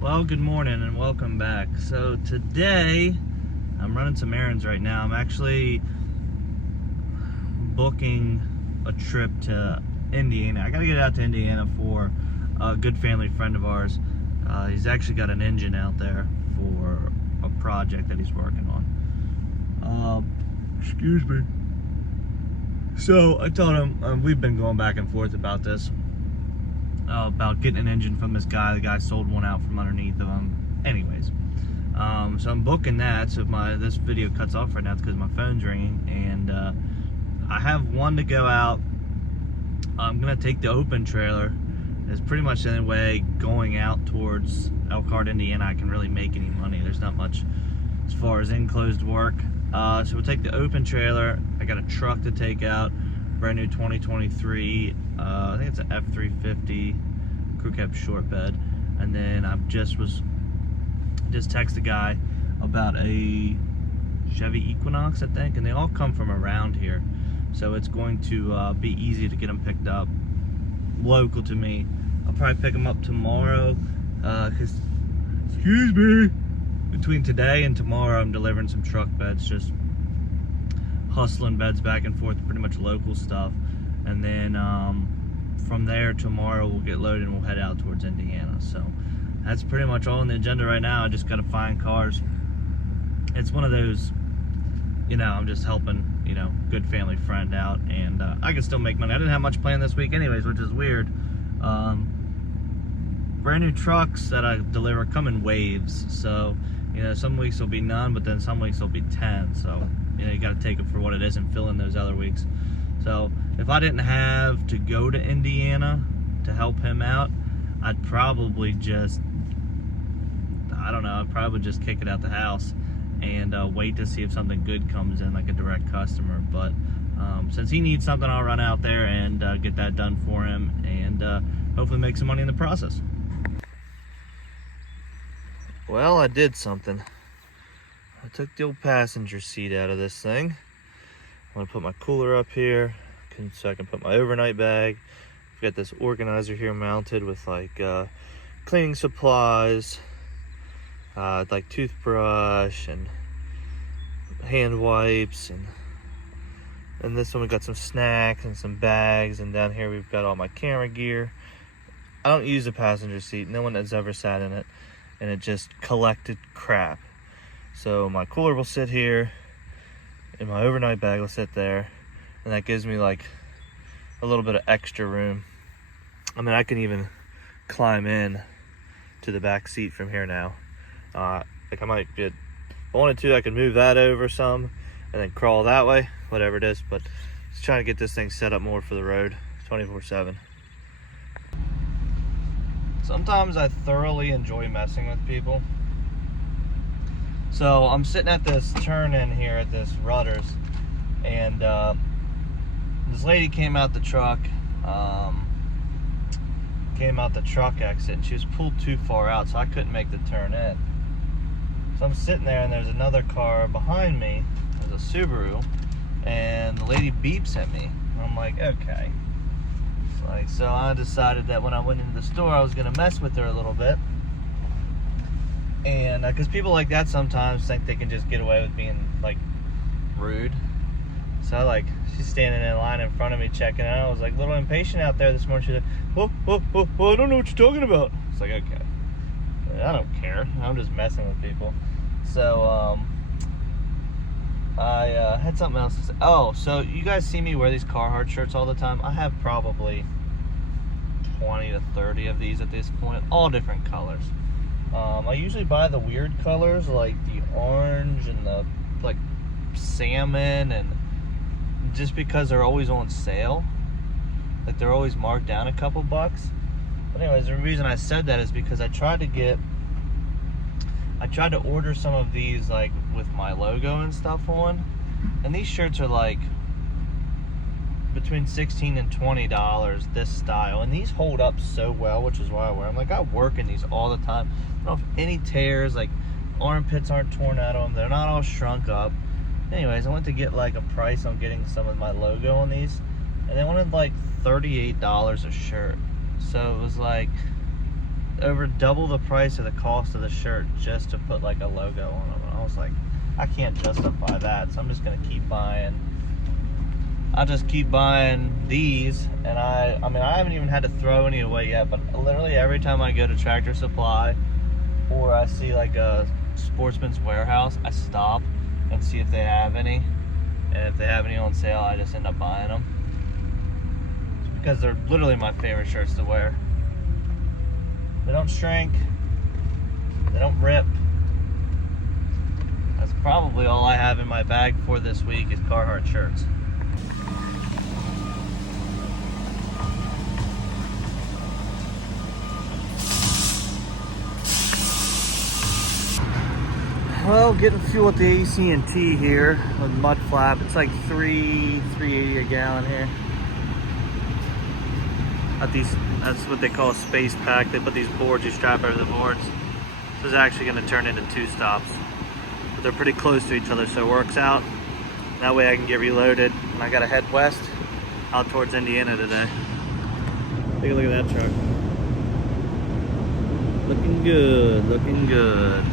Well, good morning and welcome back. So today, I'm running some errands right now. I'm actually booking a trip to Indiana. I gotta get out to Indiana for a good family friend of ours. He's actually got an engine out there for a project that he's working on. Excuse me. So I told him, we've been going back and forth about this. About getting an engine from this guy. The guy sold one out from underneath of him. Anyways, so I'm booking that. So if this video cuts off right now, it's because my phone's ringing, and I have one to go out. I'm gonna take the open trailer. It's pretty much the only way going out towards Elkhart, Indiana, I can really make any money. There's not much as far as enclosed work. So we'll take the open trailer. I got a truck to take out, brand new 2023. I think it's an F350 crew cab short bed, and then I just texted a guy about a Chevy Equinox, I think, and they all come from around here, so it's going to be easy to get them picked up local to me. I'll probably pick them up tomorrow, because excuse me, between today and tomorrow I'm delivering some truck beds, just hustling beds back and forth, pretty much local stuff. And then from there, tomorrow we'll get loaded and we'll head out towards Indiana. So that's pretty much all on the agenda right now. I just got to find cars. It's one of those, I'm just helping, good family friend out, and I can still make money. I didn't have much planned this week anyways, which is weird. Brand new trucks that I deliver come in waves. So, some weeks will be none, but then some weeks will be 10. So, you got to take it for what it is and fill in those other weeks. So if I didn't have to go to Indiana to help him out, I'd probably just, I'd probably just kick it out the house and wait to see if something good comes in, like a direct customer. But since he needs something, I'll run out there and get that done for him, and hopefully make some money in the process. Well, I did something. I took the old passenger seat out of this thing. I'm gonna put my cooler up here so I can put my overnight bag. I've got this organizer here mounted with like cleaning supplies, like toothbrush and hand wipes, and this one we got some snacks and some bags, and down here we've got all my camera gear. I don't use a passenger seat. No one has ever sat in it, and it just collected crap. So my cooler will sit here, and my overnight bag will sit there, and that gives me like a little bit of extra room. I mean, I can even climb in to the back seat from here now. Like I wanted to, I could move that over some and then crawl that way, whatever it is, but just trying to get this thing set up more for the road 24/7. Sometimes I thoroughly enjoy messing with people. So I'm sitting at this turn in here at this Rudders, and this lady came out the truck exit, and she was pulled too far out, so I couldn't make the turn in. So I'm sitting there, and there's another car behind me. There's a Subaru, and the lady beeps at me. And I'm like, okay. So I decided that when I went into the store, I was gonna mess with her a little bit. And because people like that sometimes think they can just get away with being like rude. So she's standing in line in front of me checking out. I was like a little impatient out there this morning. She's like, I don't know what you're talking about. It's like, okay, I don't care, I'm just messing with people. So I had something else to say. Oh, so you guys see me wear these Carhartt shirts all the time. I have probably 20 to 30 of these at this point, all different colors. I usually buy the weird colors, like the orange and the like salmon, and just because they're always on sale, like they're always marked down a couple bucks. But anyways, the reason I said that is because I tried to order some of these like with my logo and stuff on, and these shirts are like between $16 and $20 this style, and these hold up so well, which is why I wear them. Like I work in these all the time. I don't have any tears, like armpits aren't torn out of them, they're not all shrunk up. Anyways, I went to get like a price on getting some of my logo on these, and they wanted like $38 a shirt. So it was like over double the price of the cost of the shirt just to put like a logo on them. And I was like, I can't justify that, so I'm just gonna keep buying. I'll just keep buying these, and I mean, I haven't even had to throw any away yet, but literally every time I go to Tractor Supply or I see like a Sportsman's Warehouse, I stop and see if they have any, and if they have any on sale, I just end up buying them because they're literally my favorite shirts to wear. They don't shrink, they don't rip. That's probably all I have in my bag for this week is Carhartt shirts. Well, getting fuel at the AC&T here with mud flap. It's like $3.80 a gallon here. That's what they call a space pack. They put these boards, you strap over the boards. This is actually going to turn into 2 stops. But they're pretty close to each other, so it works out. That way I can get reloaded. And I got to head west out towards Indiana today. Take a look at that truck. Looking good, looking good.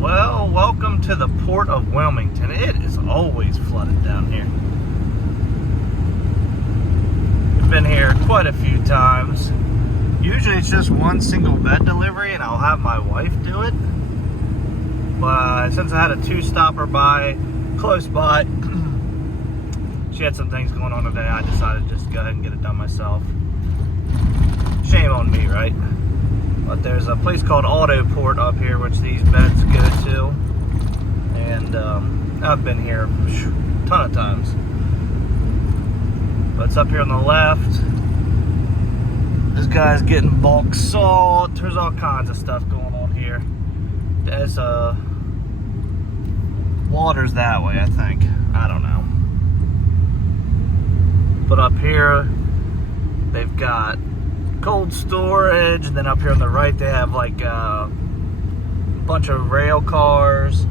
Well, welcome to the port of Wilmington. It is always flooded down here. We've been here quite a few times. Usually it's just one single bed delivery and I'll have my wife do it. But since I had a 2-stopper by close by, she had some things going on today, I decided to just go ahead and get it done myself. Shame on me, right? But there's a place called Autoport up here, which these beds go to. And I've been here a ton of times. But it's up here on the left. This guy's getting bulk salt. There's all kinds of stuff going on here. There's water's that way, I think. I don't know. But up here, they've got cold storage, and then up here on the right they have like a bunch of rail cars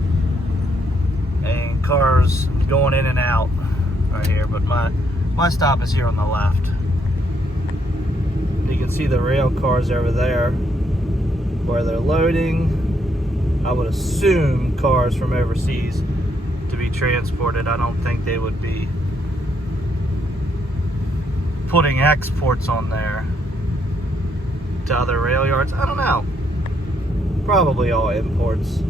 and cars going in and out right here, but my stop is here on the left. You can see the rail cars over there where they're loading, I would assume, cars from overseas to be transported. I don't think they would be putting exports on there to other rail yards. I don't know. Probably all imports.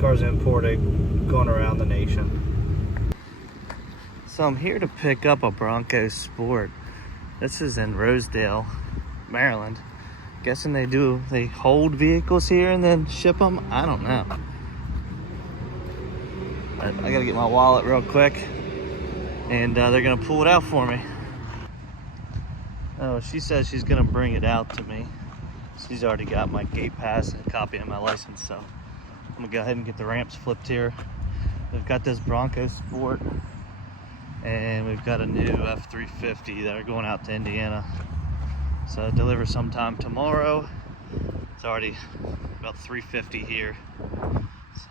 Cars imported, going around the nation. So I'm here to pick up a Bronco Sport. This is in Rosedale, Maryland. Guessing they hold vehicles here and then ship them? I don't know. I gotta get my wallet real quick, and they're gonna pull it out for me. Oh, she says she's gonna bring it out to me. She's already got my gate pass and a copy of my license, so I'm gonna go ahead and get the ramps flipped here. We've got this Bronco Sport, and we've got a new F350 that are going out to Indiana. So deliver sometime tomorrow. It's already about 3:50 here. So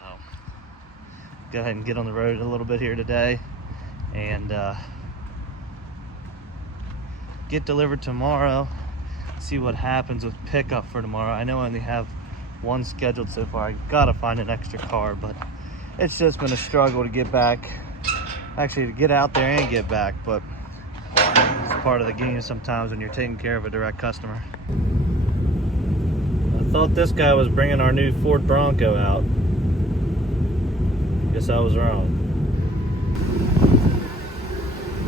go ahead and get on the road a little bit here today, and get delivered tomorrow. See what happens with pickup for tomorrow. I know I only have one scheduled so far. I gotta find an extra car, but it's just been a struggle to get back. Actually, to get out there and get back, but it's part of the game sometimes when you're taking care of a direct customer. I thought this guy was bringing our new Ford Bronco out. Guess I was wrong.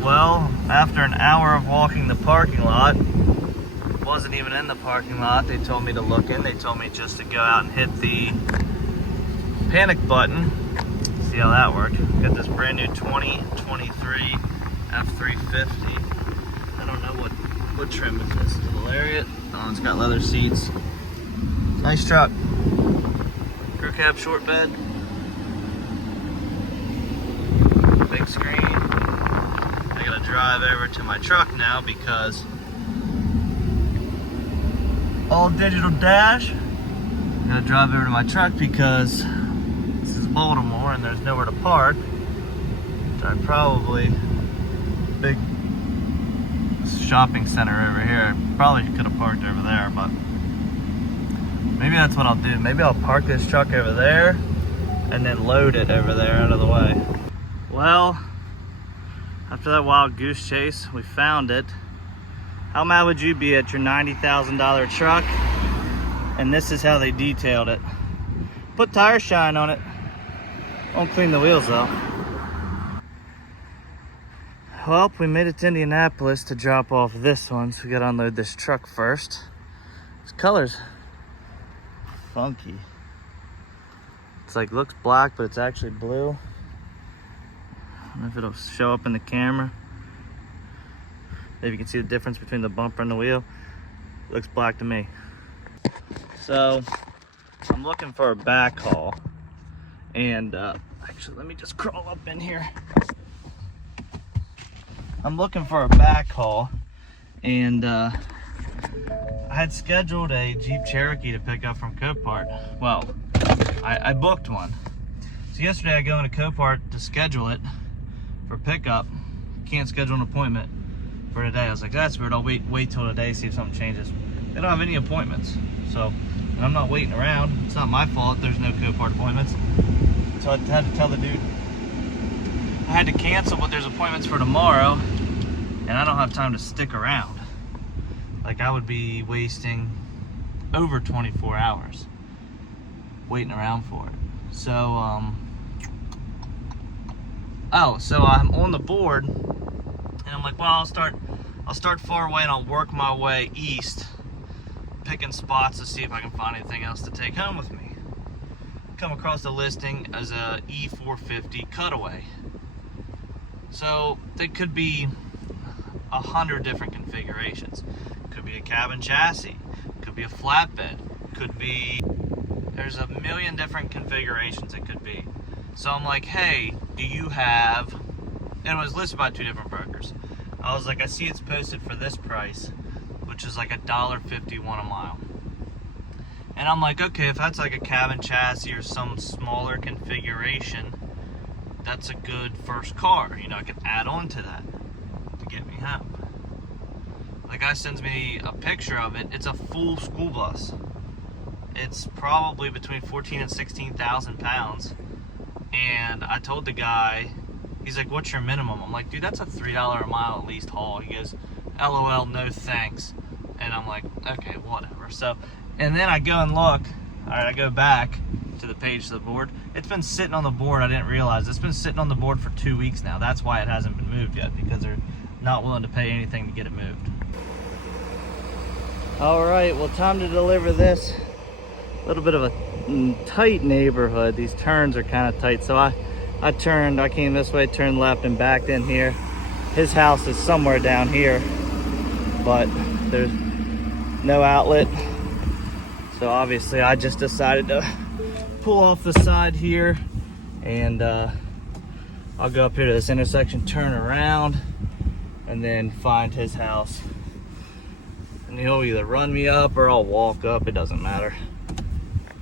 Well, after an hour of walking the parking lot, wasn't even in the parking lot. They told me to look in. They told me just to go out and hit the panic button. See how that worked. Got this brand new 2023 F350. I don't know what trim is this. Little Lariat. Oh, it's got leather seats. Nice truck. Crew cab, short bed. Big screen. I gotta drive over to my truck now because all digital dash. I gotta drive over to my truck because this is Baltimore and there's nowhere to park. So I probably shopping center over here. Probably could have parked over there, but maybe that's what I'll do. Maybe I'll park this truck over there and then load it over there out of the way. Well, after that wild goose chase, we found it. How mad would you be at your $90,000 truck? And this is how they detailed it. Put tire shine on it. Won't clean the wheels though. Well, we made it to Indianapolis to drop off this one, so we gotta unload this truck first. This color's funky. It's like, looks black, but it's actually blue. I don't know if it'll show up in the camera. Maybe you can see the difference between the bumper and the wheel. It looks black to me. So, I'm looking for a backhaul. And actually, let me just crawl up in here. I'm looking for a backhaul, and I had scheduled a Jeep Cherokee to pick up from Copart. Well, I booked one. So yesterday I go into Copart to schedule it for pickup. Can't schedule an appointment for today. I was like, that's weird. I'll wait till today, see if something changes. They don't have any appointments, so and I'm not waiting around. It's not my fault there's no Copart appointments. So I had to tell the dude I had to cancel, but there's appointments for tomorrow, and I don't have time to stick around. Like, I would be wasting over 24 hours waiting around for it. So, so I'm on the board, and I'm like, well, I'll start far away and I'll work my way east, picking spots to see if I can find anything else to take home with me. Come across the listing as a E450 cutaway. So there could be 100 different configurations. Could be a cabin chassis, could be a flatbed, could be, there's a million different configurations it could be. So I'm like, hey, do you have, and it was listed by 2 different brokers. I was like, I see it's posted for this price, which is like $1.51 a mile. And I'm like, okay, if that's like a cabin chassis or some smaller configuration, that's a good first car. You know, I can add on to that to get me home. The guy sends me a picture of it. It's a full school bus. It's probably between 14 and 16,000 pounds. And I told the guy, he's like, what's your minimum? I'm like, dude, that's a $3 a mile at least haul. He goes, LOL, no thanks. And I'm like, okay, whatever. So, and then I go and look. All right, I go back to the page of the board. It's been sitting on the board. I didn't realize it's been sitting on the board for 2 weeks now. That's why it hasn't been moved yet, because they're not willing to pay anything to get it moved. All right, well, time to deliver this. A little bit of a tight neighborhood. These turns are kind of tight. So I came this way, turned left, and backed in here. His house is somewhere down here, but there's no outlet. So obviously I just decided to pull off the side here, and I'll go up here to this intersection, turn around, and then find his house. And he'll either run me up or I'll walk up, it doesn't matter.